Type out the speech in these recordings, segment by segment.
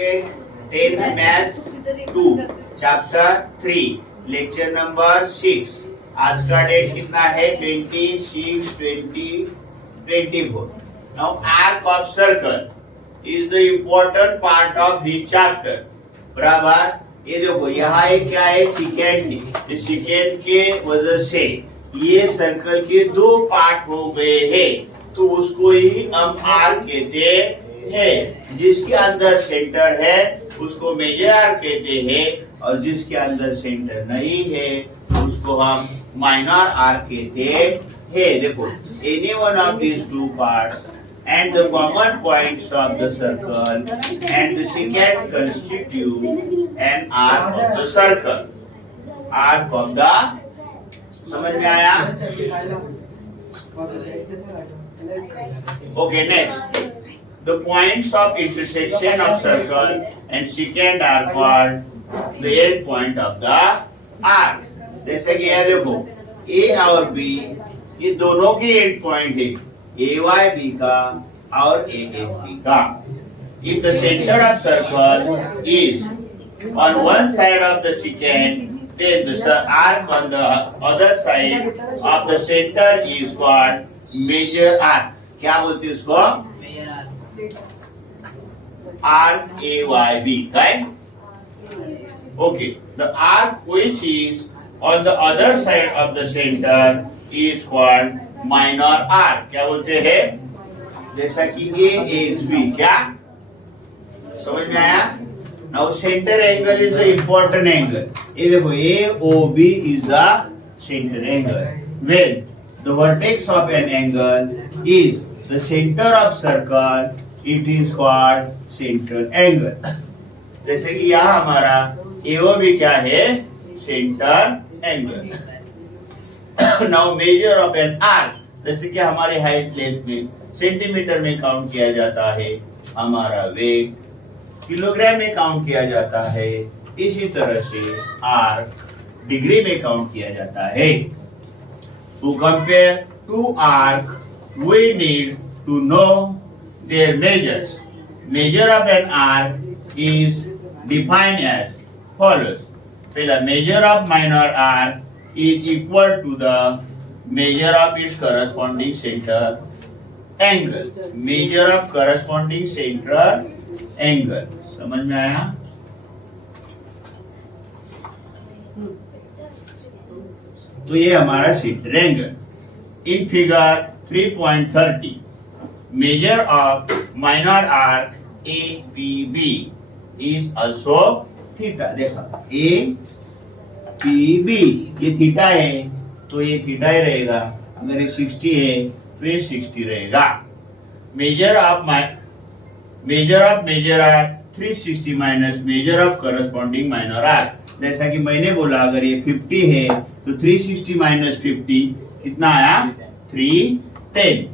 10th Maths 2 Chapter 3 Lecture number 6। आज का date कितना है 26/20/24। Now arc of circle is the important part of this chapter। बराबर। ये देखो यहाँ एक क्या है सेकेंड है, इस सेकेंड के वजह से ये सर्कल के दो पार्ट हो गए हैं, तो उसको ही हम आर्क कहते हैं। जिसके अंदर सेंटर है उसको मेजर आर्क कहते हैं, और जिसके अंदर सेंटर नहीं है उसको हम माइनर आर्क कहते हैं। देखो any one of this two parts and the common points of the circle and the secant constitute an arc of the circle। arc of the, समझ में आया? Okay, next, the points of intersection of circle and secant are called the end point of the arc। जैसे कि ये देखो A और B ये दोनों के एंड पॉइंट है, AYB का और AHB का। If the center of circle is on one side of the secant, then the arc on the other side of the center is called major arc। क्या बोलते हैं उसको? Arc AYB, right? Okay, the arc which is on the other side of the center is called minor arc। क्या बोलते हैं? जैसा कि AHB, क्या समझ में आया? Now center angle is the important angle। ये देखो AOB is the center angle। When the vertex of an angle is the center of circle, it is called central angle। जैसे कि यहाँ हमारा AOB क्या है? Centre angle. Now measure of an arc, जैसे कि हमारे हाइट लेंथ में सेंटीमीटर में काउंट किया जाता है, हमारा वेट किलोग्राम में काउंट किया जाता है, इसी तरह से आर्क डिग्री में काउंट किया जाता है। To compare two arc, we need to know their measures। Measure of an arc is defined as follows। पहला, measure of minor arc is equal to the measure of its corresponding center angle। measure of corresponding central angle, समझ में आया? तो ये हमारा centre angle. In figure 3.30 measure of minor arc APB is also theta. देखा APB ये theta है तो ये थीटा ही रहेगा, अगर ये 60 है तो ये 60 रहेगा। Measure of major arc 360 minus measure of corresponding minor arc. जैसा कि मैंने बोला अगर ये 50 है तो 360 माइनस 50 कितना आया? 310।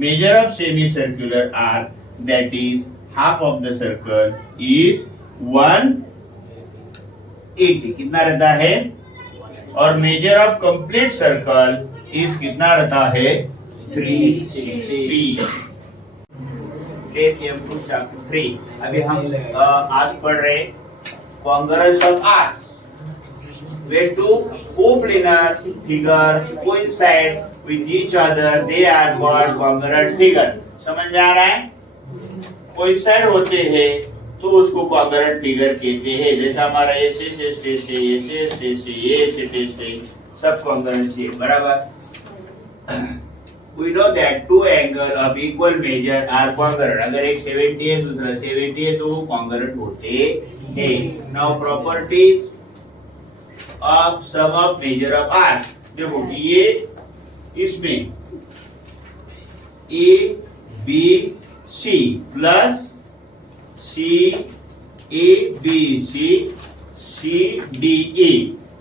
Measure of semi circular arc that is half of the circle is 180। कितना रहता है? और measure of complete circle is कितना रहता है? 360। चैप्टर 3। अभी हम आज पढ़ रहे congruence of arcs. Where two coplanar figures coincide with each other, they are called congruent figure। समझ में आ रहा है? कोइंसाइड होते हैं तो उसको कॉन्ग्रुएंट फिगर कहते हैं। जैसा हमारा ऐसे सब कॉन्ग्रुएंसी है, बराबर। We know that two angle of equal measure are congruent। अगर एक 70 है दूसरा 70 है तो वो congruent होते हैं। Now properties of sum of measure of arc। देखो कि ये इसमें A B C plus C A B C C D E,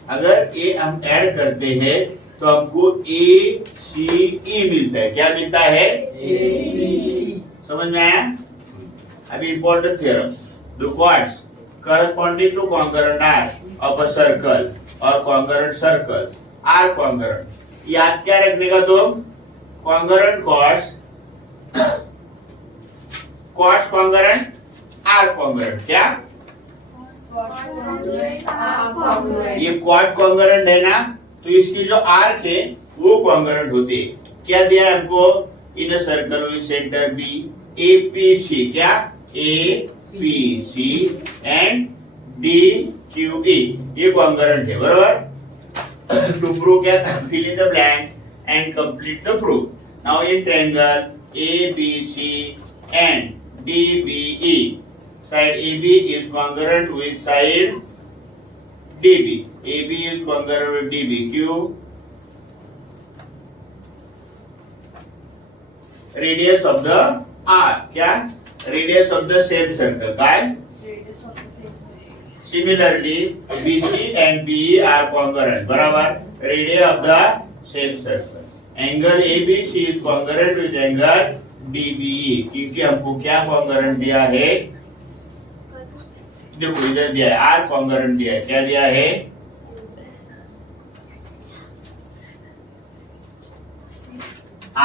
अगर ये हम ऐड करते हैं तो हमको A C E मिलता है। क्या मिलता है? समझ में आया? अभी important theorem. The chords corresponding to congruent arc of a circle or congruent circles are congruent। याद क्या रखने का तुम? congruent chords congruent are congruent. क्या ये क्वाड कॉन्ग्रुएंट है ना, तो इसकी जो आर्क है वो कॉन्ग्रुएंट होती है। क्या दिया है हमको? In a circle with centre B APC, क्या APC and D Q E, ये कॉन्ग्रुएंट है, बराबर। टू प्रूव क्या, fill in the blank and complete the proof. Now in triangle ABC and DBE, side AB is congruent with side DB. AB is congruent with DB. Q, radius of the R, क्या radius of the same circle, काय similarly BC and BE are congruent, बराबर, radius of the same circle. Angle ABC is congruent with angle DBE, क्योंकि हमको क्या congruent दिया है? देखो इधर दिया है आर कॉन्ग्रुएंट दिया है, क्या दिया है?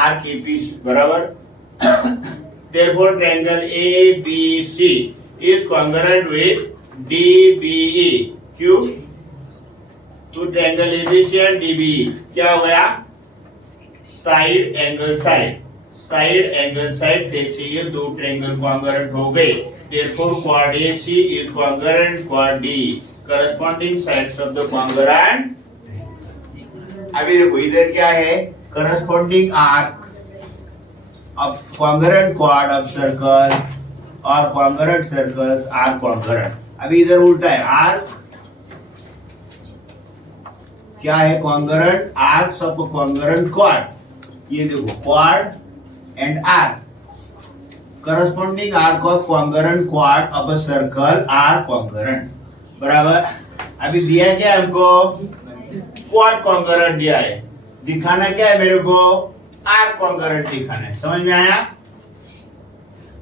आर के पीस, बराबर। therefore triangle ABC is congruent with DBE। क्यों? तो ट्रायंगल ABC एंड DBE क्या हो गया? Side angle side, side angle side, जैसे ये दो ट्रायंगल कॉन्ग्रुएंट हो गए। Therefore, quad AC is congruent quad D. Corresponding sides of the congruent. अभी देखो इधर क्या है? Corresponding arc of congruent quad of circle और congruent circles are congruent. अभी इधर उल्टा है, arc क्या है? Congruent arcs of congruent quad. ये देखो quad and arc. Corresponding arc of congruent quad of a circle are congruent, बराबर। अभी दिया क्या हमको? क्वाड कॉन्ग्रुएंट दिया है, दिखाना क्या है मेरे को? आर्क कॉन्ग्रुएंट दिखाना है, समझ में आया?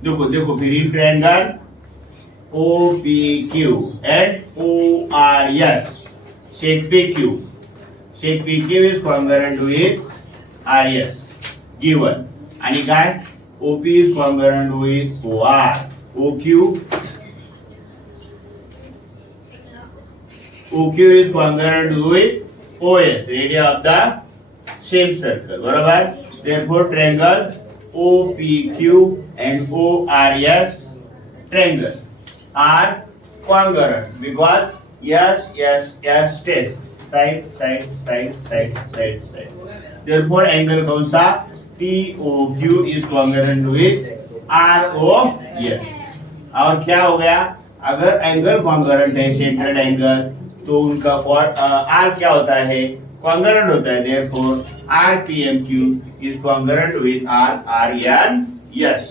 देखो देखो फिर in triangle OPQ and ORS, sec PQ, sec PQ is congruent with RS given, आणि काय? OP is congruent with OR. OQ is congruent with OS, radius of the same circle, बराबर। Therefore triangle OPQ and ORS triangle are congruent because yes test, side side side side side side। Therefore angle कौन सा? POQ is congruent with ROS। और क्या हो गया? अगर angle congruent है, सेंट्रेड angle, तो उनका R क्या होता है? कॉन्ग्रुएंट होता है। Therefore RPMQ is congruent with RRNS।